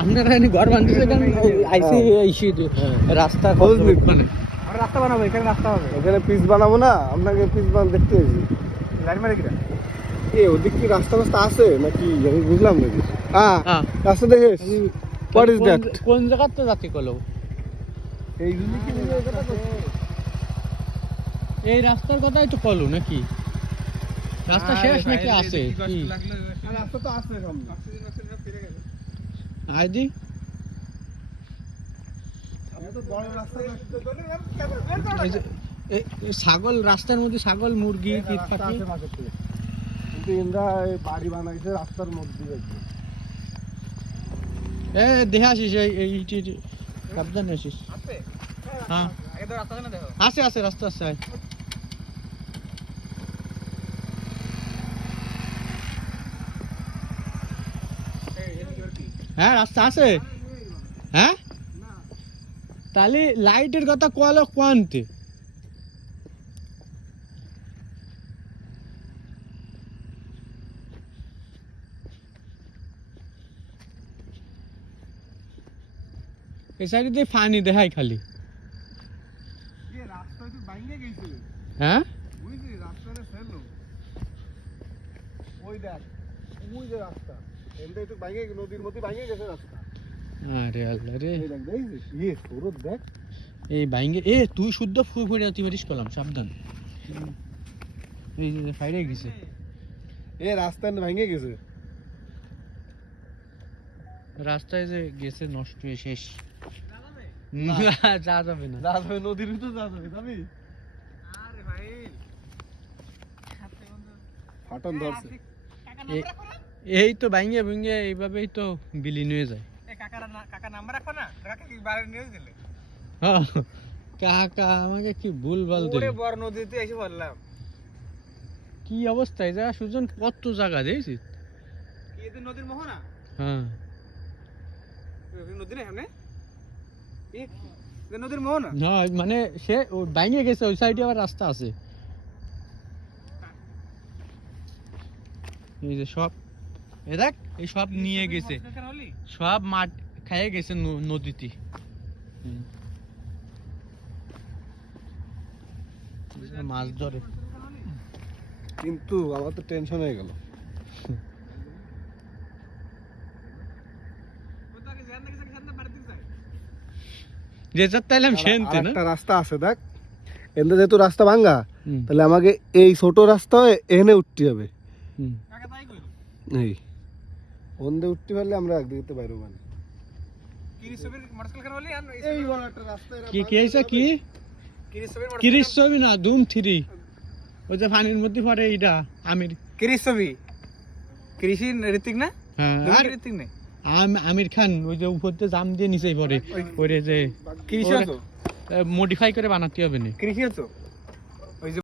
আপনারা এনে ঘর বাঁধতেছে কেন? আইসি আইসি রাস্তা মানে রাস্তা বানাবো, এখানে রাস্তা হবে, এখানে পিচ বানাবো না, আপনাকে পিচ বানাবো দেখতে এসেছি। লাইন মারে কিনা ওদিক কি রাস্তা রাস্তা আছে নাকি আমি বুঝলাম না কিছু। হ্যাঁ রাস্তা দেখে হোয়াট ইজ দ্যাট? কোন জায়গার তো জাতি কলো এইগুলি কি এই রাস্তার কথাই তো কলো নাকি? রাস্তা শেষ নাকি আছে? রাস্তা তো আছে সামনে। আইদি ছাগল রাস্তার মধ্যে, ছাগল মুরগি কিন্তু এরা বাড়ি বানাইছে রাস্তার মধ্যে। দেখে আসিস এই সাবধানে আসিস। হ্যাঁ আছে আছে রাস্তা আছে। হ্যাঁ রাস্তা আছে। হ্যাঁ তাহলে লাইটের কথা কলো কোয়ান্তে এই সাইডে দিয়ে পানি দেখাই খালি। হ্যাঁ নদীর মধ্যে ভাঙে গেছে রাস্তা। আরে আল্লাহ রে, দেখ এই ভাঙে তুই শুদ্ধ ফুফুরে তুই পারিস কলাম সাবধান। এই যে ফাইরে গেছে রাস্তা ভাঙে গেছে, রাস্তায় যে গেছে নষ্ট হয়ে শেষ। যা যাবে না, যা যাবে নদীর ভিতর, যা যাবে যাবি। ফাটন ধরছে এই তো ভাঙে ভুঙে এইভাবেই তো বিলীন হয়ে যায়। কাকা আমাকে কি ভুল বল দিল। কি অবস্থা এই জায়গা সুজন, কত জায়গা দেখছিস? নদীর মোহনা। হ্যাঁ নদীর মোহনা না, মানে সে ভাঙে গেছে, ওই সাইডে আবার রাস্তা আছে। এই যে সব দেখ, এই সব নিয়ে গেছে, সব মাঠ খাইয়ে গেছে নদীতে। মাছ ধরে, কিন্তু আমার তো টেনশন হয়ে গেল। যে চাইলাম সেনতে না একটা রাস্তা আছে দেখ, এখানে যেহেতু রাস্তা ভাঙা, তাহলে আমাকে এই ছোট রাস্তা এখানে উঠতে হবে। এই ওন্দে উঠতে পারলে আমরা একদিকে বাইরে মানে কি কি হইছে কি কিরিস ছবি না ধুম 3 ওই যে পানির মধ্যে পড়ে এইটা আমির কিরিস ছবি, কৃষি ঋতিক না? হ্যাঁ ঋতিক না, আমির খান ওই যে উপর দিয়ে জাম দিয়ে নিচেই পড়ে, ওই যে কৃষি মডিফাই করে বানাতে হবে না। কৃষি